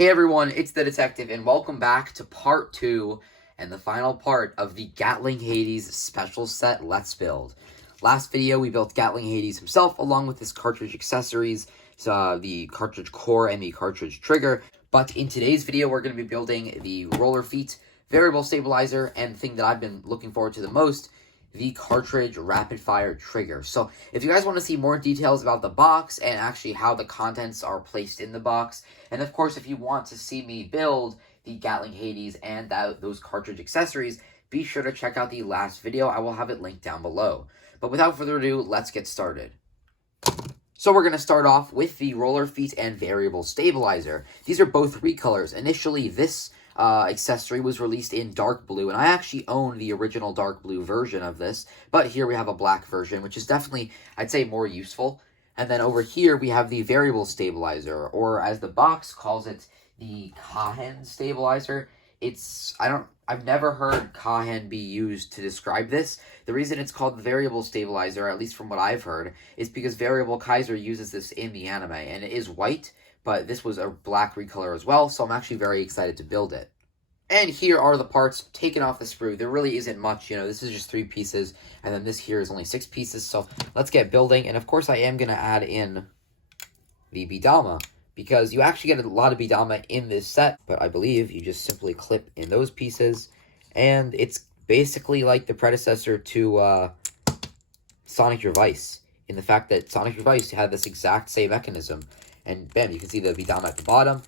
Hey everyone, it's the Detective, and welcome back to part 2 and the final part of the Gatling Hades special set Let's Build. Last video, we built Gatling Hades himself along with his cartridge accessories, the cartridge core and the cartridge trigger. But in today's video, we're going to be building the roller feet, variable stabilizer, and the thing that I've been looking forward to the most, the cartridge rapid fire trigger. So if you guys want to see more details about the box and actually how the contents are placed in the box, and of course if you want to see me build the Gatling Hades and those cartridge accessories, be sure to check out the last video. I will have it linked down below. But without further ado, let's get started. So we're going to start off with the roller feet and variable stabilizer. These are both recolors. Initially, this accessory was released in dark blue, and I actually own the original dark blue version of this, but here we have a black version, which is definitely, I'd say, more useful. And then over here we have the variable stabilizer, or as the box calls it, the Cahen stabilizer. I've never heard Cahen be used to describe this. The reason it's called the variable stabilizer, at least from what I've heard, is because Variable Kaiser uses this in the anime, and it is white, but this was a black recolor as well, so I'm actually very excited to build it. And here are the parts taken off the sprue. There really isn't much, this is just 3 pieces, and then this here is only 6 pieces, so let's get building. And of course I am going to add in the B-Daman, because you actually get a lot of B-Daman in this set, but I believe you just simply clip in those pieces, and it's basically like the predecessor to Sonic Your Vice, in the fact that Sonic Your Vice had this exact same mechanism. And bam, you can see the B-Daman at the bottom,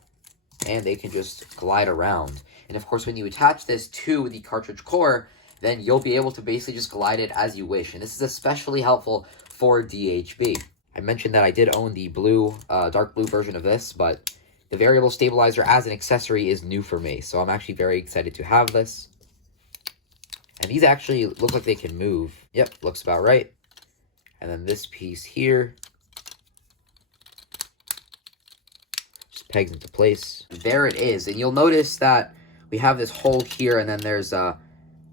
and they can just glide around. And of course, when you attach this to the cartridge core, then you'll be able to basically just glide it as you wish. And this is especially helpful for DHB. I mentioned that I did own the blue, dark blue version of this, but the variable stabilizer as an accessory is new for me. So I'm actually very excited to have this. And these actually look like they can move. Yep, looks about right. And then this piece here pegs into place. There it is, and you'll notice that we have this hole here, and then there's those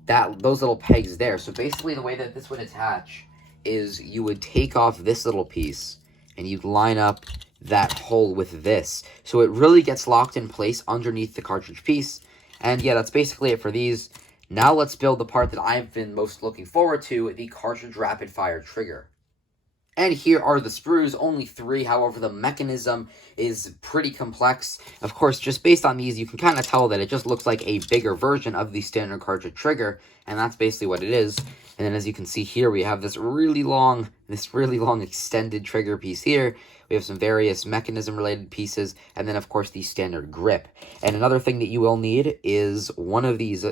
little pegs there. So basically the way that this would attach is you would take off this little piece and you'd line up that hole with this, so it really gets locked in place underneath the cartridge piece. And yeah, that's basically it for these. Now let's build the part that I've been most looking forward to, the cartridge rapid fire trigger. And here are the sprues, only 3, however the mechanism is pretty complex. Of course, just based on these, you can kind of tell that it just looks like a bigger version of the standard cartridge trigger, and that's basically what it is. And then as you can see here, we have this really long extended trigger piece here. We have some various mechanism-related pieces, and then of course the standard grip. And another thing that you will need is one of these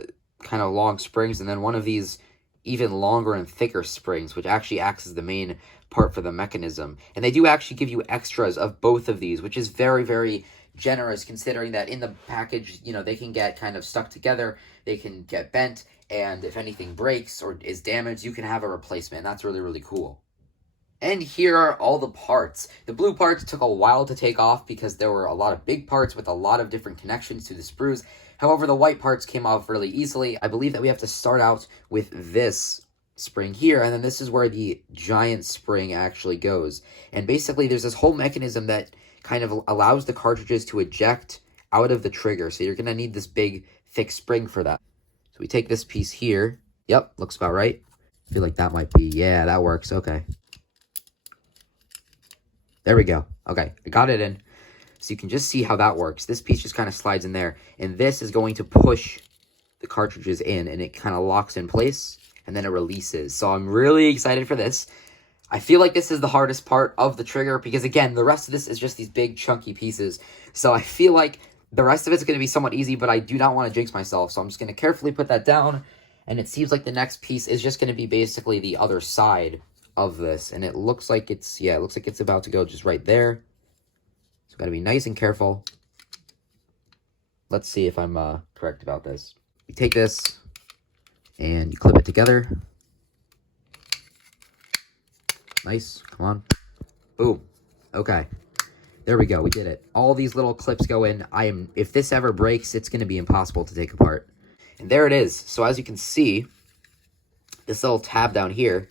kind of long springs, and then one of these even longer and thicker springs, which actually acts as the main part for the mechanism. And they do actually give you extras of both of these, which is very, very generous, considering that in the package, they can get kind of stuck together, they can get bent, and if anything breaks or is damaged, you can have a replacement. That's really, really cool. And here are all the parts. The blue parts took a while to take off because there were a lot of big parts with a lot of different connections to the sprues. However, the white parts came off really easily. I believe that we have to start out with this spring here, and then this is where the giant spring actually goes. And basically, there's this whole mechanism that kind of allows the cartridges to eject out of the trigger. So you're going to need this big, thick spring for that. So we take this piece here. Yep, looks about right. I feel like that might be, yeah, that works. Okay. There we go. Okay, I got it in. So you can just see how that works. This piece just kind of slides in there, and this is going to push the cartridges in, and it kind of locks in place, and then it releases. So I'm really excited for this. I feel like this is the hardest part of the trigger, because again, the rest of this is just these big chunky pieces. So I feel like the rest of it's going to be somewhat easy, but I do not want to jinx myself. So I'm just going to carefully put that down, and it seems like the next piece is just going to be basically the other side of this, and it looks like it's about to go just right there. So gotta be nice and careful. Let's see if I'm correct about this. You take this and you clip it together. Nice, come on. Boom. Okay. There we go, we did it. All these little clips go in. If this ever breaks, it's gonna be impossible to take apart. And there it is. So as you can see, this little tab down here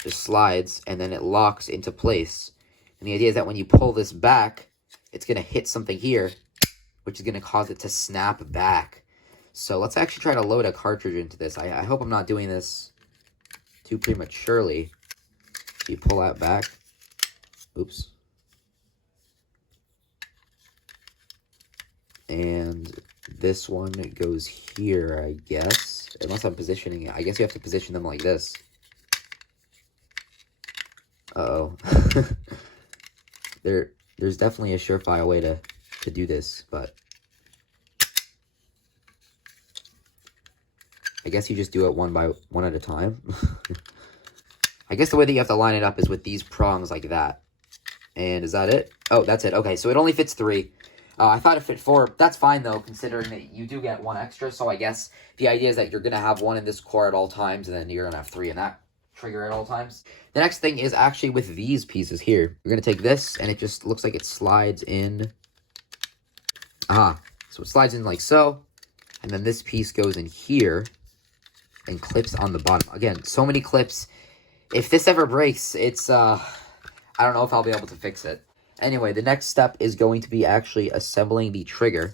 just slides, and then it locks into place. And the idea is that when you pull this back, it's going to hit something here, which is going to cause it to snap back. So let's actually try to load a cartridge into this. I hope I'm not doing this too prematurely. You pull that back. Oops. And this one goes here, I guess. Unless I'm positioning it. I guess you have to position them like this. Uh-oh. There's definitely a surefire way to do this, but I guess you just do it one at a time. I guess the way that you have to line it up is with these prongs like that. And is that it? Oh, that's it. Okay, so it only fits 3. I thought it fit 4. That's fine, though, considering that you do get 1 extra. So I guess the idea is that you're going to have 1 in this core at all times, and then you're going to have 3 in that trigger at all times. The next thing is actually with these pieces here. You're going to take this, and it just looks like it slides in. Aha. So it slides in like so. And then this piece goes in here and clips on the bottom. Again, so many clips. If this ever breaks, it's, I don't know if I'll be able to fix it. Anyway, the next step is going to be actually assembling the trigger.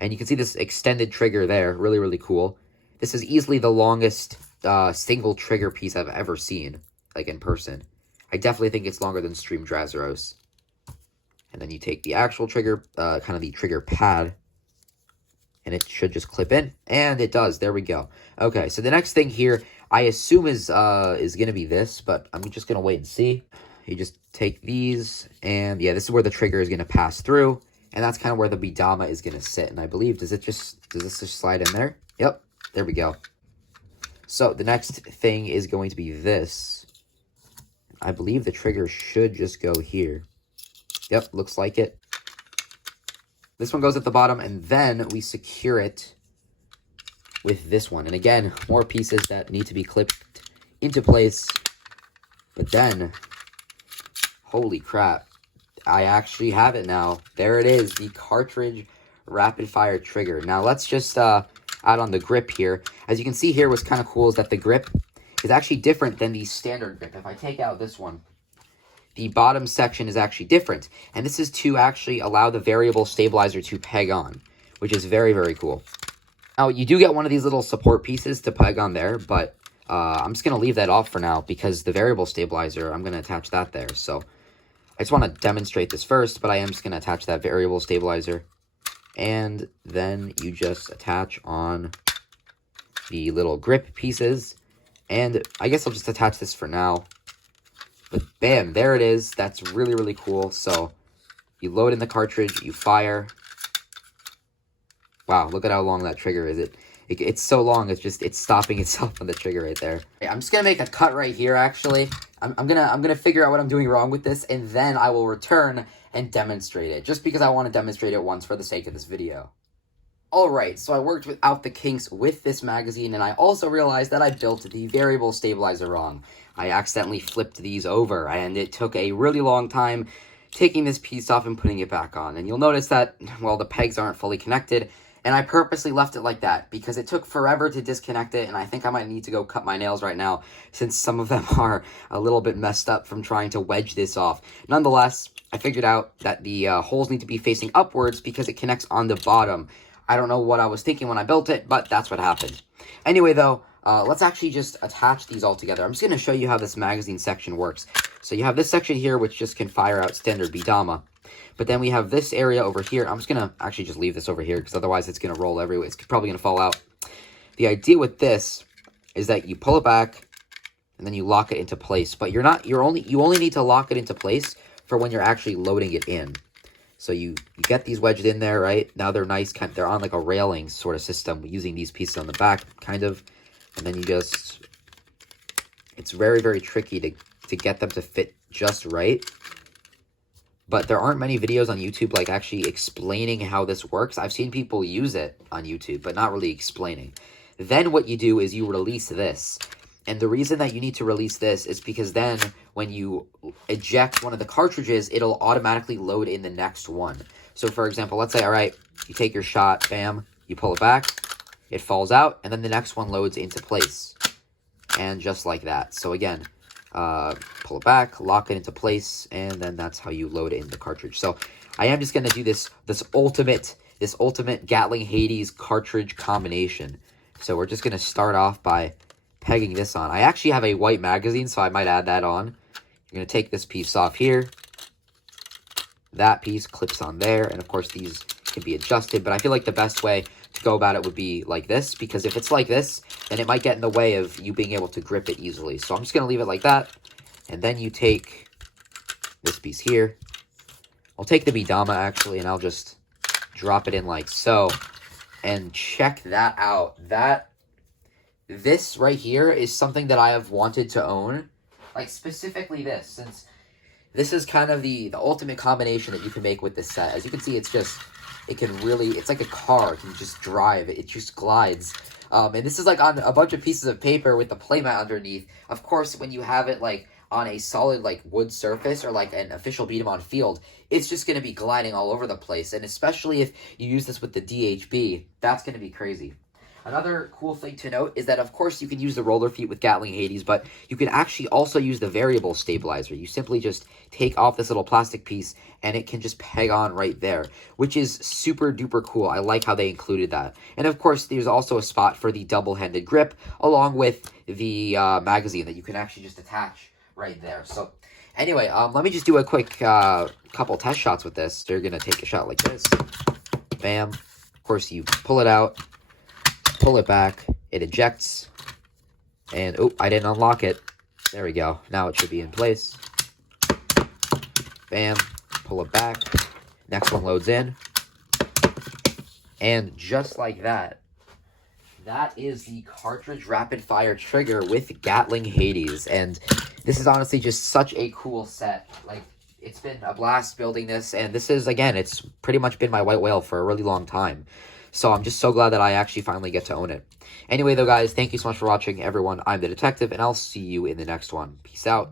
And you can see this extended trigger there. Really, really cool. This is easily the longest single trigger piece I've ever seen, like in person. I definitely think it's longer than Stream Drazeros. And then you take the actual trigger, kind of the trigger pad, and it should just clip in. And it does. There we go. Okay, so the next thing here, I assume is going to be this, but I'm just going to wait and see. You just take these, and yeah, this is where the trigger is going to pass through, and that's kind of where the B-Daman is going to sit. And I believe, does this just slide in there? Yep, there we go. So the next thing is going to be this. I believe the trigger should just go here. Yep, looks like it. This one goes at the bottom, and then we secure it with this one. And again, more pieces that need to be clipped into place. But then, holy crap, I actually have it now. There it is, the Cartridge rapid fire trigger. Now let's just add on the grip here. As you can see here, what's kind of cool is that the grip is actually different than the standard grip. If I take out this one, the bottom section is actually different. And this is to actually allow the variable stabilizer to peg on, which is very, very cool. Now, you do get one of these little support pieces to peg on there, but I'm just going to leave that off for now because the variable stabilizer, I'm going to attach that there. So I just want to demonstrate this first, but I am just going to attach that variable stabilizer. And then you just attach on the little grip pieces. And I guess I'll just attach this for now. But bam, there it is. That's really, really cool. So you load in the cartridge, you fire. Wow, look at how long that trigger is. It's so long, it's stopping itself on the trigger right there. I'm just gonna make a cut right here, actually. I'm gonna figure out what I'm doing wrong with this, and then I will return and demonstrate it, just because I want to demonstrate it once for the sake of this video. Alright, so I worked out the kinks with this magazine, and I also realized that I built the variable stabilizer wrong. I accidentally flipped these over, and it took a really long time taking this piece off and putting it back on. And you'll notice that, well, the pegs aren't fully connected, and I purposely left it like that because it took forever to disconnect it, and I think I might need to go cut my nails right now since some of them are a little bit messed up from trying to wedge this off. Nonetheless, I figured out that the holes need to be facing upwards because it connects on the bottom. I don't know what I was thinking when I built it, but that's what happened. Anyway, though, let's actually just attach these all together. I'm just going to show you how this magazine section works. So you have this section here, which just can fire out standard B-Daman. But then we have this area over here. I'm just going to actually just leave this over here because otherwise it's going to roll everywhere. It's probably going to fall out. The idea with this is that you pull it back and then you lock it into place. But you only need to lock it into place for when you're actually loading it in. So you get these wedged in there, right? Now they're nice, they're on like a railing sort of system using these pieces on the back, kind of. And then you just, it's very, very tricky to get them to fit just right. But there aren't many videos on YouTube like actually explaining how this works. I've seen people use it on YouTube, but not really explaining. Then what you do is you release this. And the reason that you need to release this is because then when you eject one of the cartridges, it'll automatically load in the next one. So for example, let's say, all right, you take your shot, bam, you pull it back, it falls out, and then the next one loads into place. And just like that. So again, pull it back, lock it into place, and then that's how you load it in the cartridge. So I am just going to do this ultimate this ultimate Gatling Hades cartridge combination. So we're just going to start off by pegging this on. I actually have a white magazine, so I might add that on. You're going to take this piece off here. That piece clips on there, and of course these can be adjusted, but I feel like the best way to go about it would be like this, because if it's like this, then it might get in the way of you being able to grip it easily. So I'm just going to leave it like that, and then you take this piece here. I'll take the B-Daman actually, and I'll just drop it in like so, and check that out. This right here is something that I have wanted to own, like specifically this, since this is kind of the ultimate combination that you can make with this set. As you can see, it's like a car. It can just drive. It just glides. And this is like on a bunch of pieces of paper with the playmat underneath. Of course, when you have it like on a solid like wood surface or like an official B-Daman field, it's just going to be gliding all over the place. And especially if you use this with the DHB, that's going to be crazy. Another cool thing to note is that, of course, you can use the roller feet with Gatling Hades, but you can actually also use the variable stabilizer. You simply just take off this little plastic piece, and it can just peg on right there, which is super duper cool. I like how they included that. And, of course, there's also a spot for the double-handed grip, along with the magazine that you can actually just attach right there. So, anyway, let me just do a quick couple test shots with this. So you're going to take a shot like this. Bam. Of course, you pull it out. Pull it back, it ejects, and oh, I didn't unlock it. There we go. Now it should be in place. Bam, pull it back. Next one loads in. And just like that, that is the cartridge rapid fire trigger with Gatling Hades. And this is honestly just such a cool set. Like, it's been a blast building this, and this is, again, it's pretty much been my white whale for a really long time. So I'm just so glad that I actually finally get to own it. Anyway, though, guys, thank you so much for watching, everyone. I'm the Detective, and I'll see you in the next one. Peace out.